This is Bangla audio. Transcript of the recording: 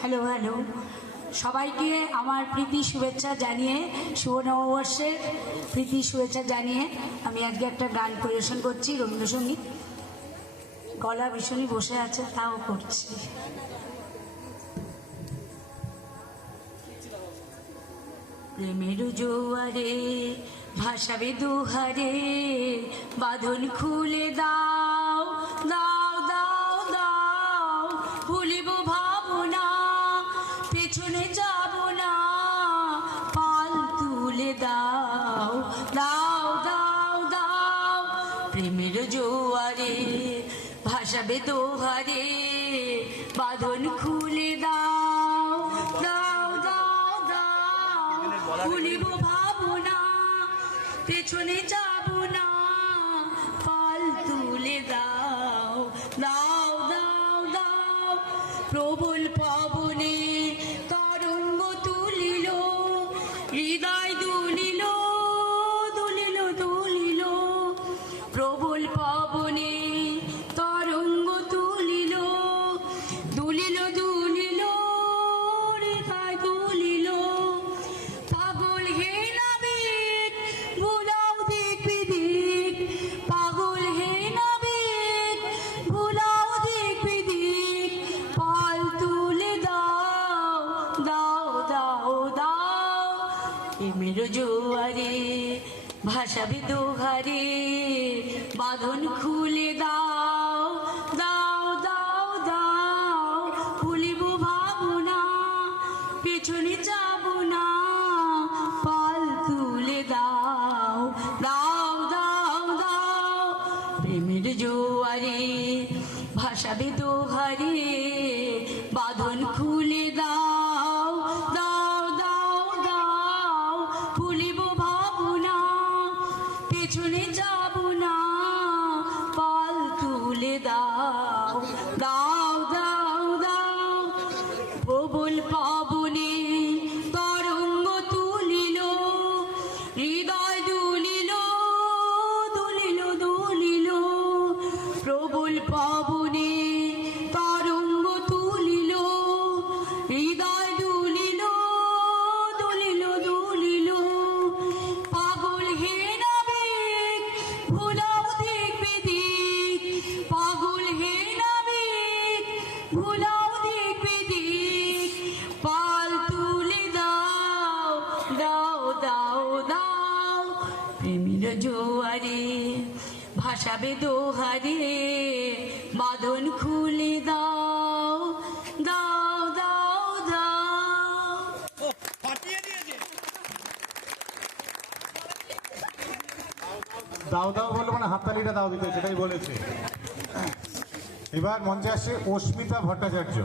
হ্যালো হ্যালো, সবাইকে আমার প্রীতি শুভেচ্ছা জানিয়ে, শুভ নববর্ষের প্রীতি শুভেচ্ছা জানিয়ে আমি আজকে একটা গান পরিবেশন করছি, রবীন্দ্রসঙ্গীত। গলা ভীষণই বসে আছে, তাও করছি। প্রেমের জোয়ারে ভাসাবে দুহারে, বাঁধন খুলে দাও দাও দাও দাও, ভুলিব ভাবনা, পেছনে যাব না, পাল তুলে দাও দাও দাও দাও। প্রেমের জোয়ারে ভাসাবে দুহারে, বাঁধন খুলে দাও দাও দাও দাও, ভুলিব ভাবনা, পেছনে যাব না, পাল তুলে দাও দাও দাও দাও। প্রবল পবনে তরঙ্গ তুলিল, হৃদয় দুলিল দুলিল দুলিল। প্রবল পবনে তরঙ্গ তুলিল, দুলিল দুলিল, হৃদয় দুলিল। পাগল হে নাবিক, ভুলাও দিক বিদিক, পাগল হে নাবিক, ভুলাও দিক বিদিক। পাল তুলে দাও দাও দাও দাও। প্রেমের জোয়ারে ভাসাবে দুহারে, বাঁধন খুলে দাও দাও দাও দাও, ভুলিব ভাবনা, পেছনে যাব না, পাল তুলে দাও দাও দাও দাও। প্রেমের জোয়ারে ভাসাবে দুহারে, বাঁধন খুলে দাও দাও দাও দাও, ভুলিব ভাবনা, পেছনে যাব না, পাল তুলে দাও দাও দাও দাও। প্রবল পবনে তরঙ্গ তুলিল, হৃদয় দুলিল দুলিল দুলিল। প্রবল পবনে তরঙ্গ তুলিল, হৃদয় দুলিল দুলিল দুলিল। পাগল হে নাবিক, ভুলাও দিক বিদিক, পাগল হে নাবিক, ভুলাও দিক বিদিক। পাল তুলে দাও দাও দাও দাও। প্রেমের জোয়ারে ভাসাবে দোহারে, বাঁধন খুলে দাও দাও দাও দাও। দাও দাও বলে মানে হাততালিটা দাও দিতে, সেটাই বলেছে। এবার মঞ্চে আসছে অস্মিতা ভট্টাচার্য।